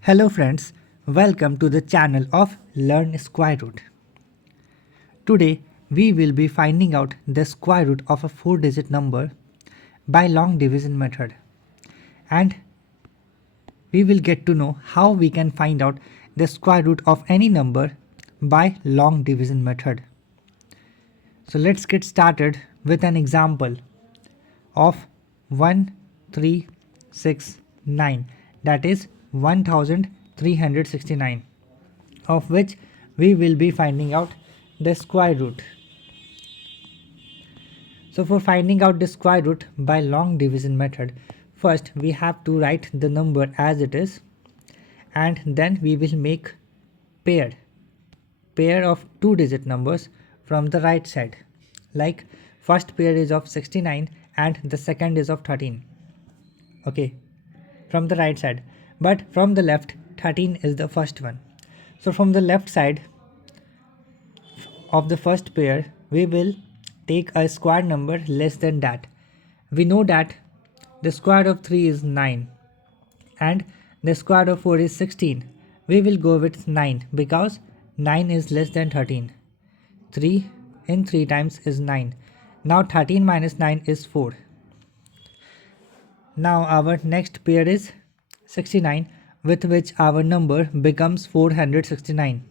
Hello friends, welcome to the channel of Learn Square Root. Today we will be finding out the square root of a 4-digit number by long division method, and we will get to know how we can find out the square root of any number by long division method. So let's get started with an example of 1369, that is 1369, of which we will be finding out the square root. So for finding out the square root by long division method, first we have to write the number as it is, and then we will make pair of 2-digit numbers from the right side. Like first pair is of 69 and the second is of 13. Okay, from the right side, but from the left 13 is the first one. So from the left side of the first pair we will take a square number less than that. We know that the square of 3 is 9 and the square of 4 is 16. We will go with 9 because 9 is less than 13. 3 in 3 times is 9. Now 13 minus 9 is 4. Now our next pair is 69, with which our number becomes 469.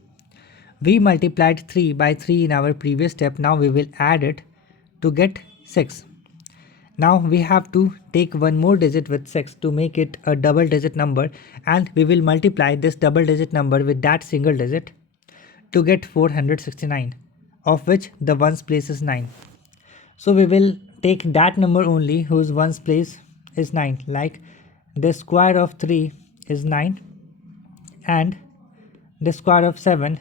We multiplied 3 by 3 in our previous step. Now we will add it to get 6. Now we have to take one more digit with 6 to make it a double digit number, and we will multiply this double digit number with that single digit to get 469, of which the ones place is 9. So we will take that number only whose ones place is 9, like the square of 3 is 9 and the square of 7,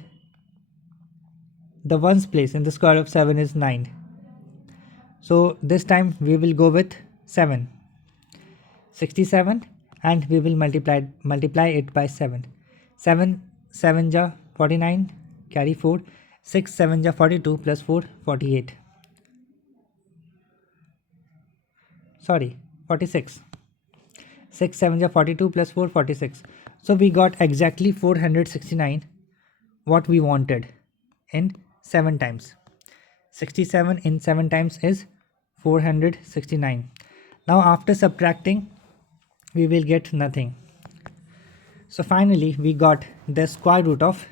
the ones place in the square of 7 is 9. So this time we will go with 67, and we will multiply it by 7. 7 7 ja 49, carry 4. 6 7 ja 42 plus 4 48. Sorry, 46. 6 7 ja 42 plus 4 46. So we got exactly 469, what we wanted, in 7 times. 67 in 7 times is 469. Now after subtracting we will get nothing. So finally we got the square root of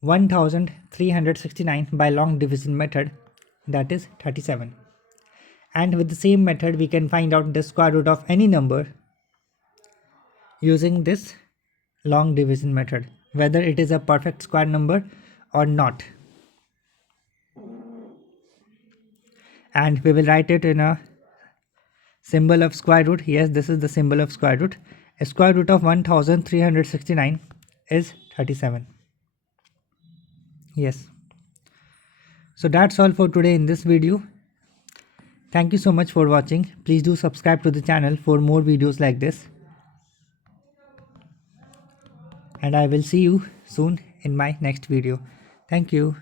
1369 by long division method, that is 37. And with the same method we can find out the square root of any number using this long division method, whether it is a perfect square number or not. And we will write it in a symbol of square root. Yes, this is the symbol of square root. A square root of 1369 is 37. Yes. So that's all for today in this video. Thank you so much for watching. Please do subscribe to the channel for more videos like this. And I will see you soon in my next video. Thank you.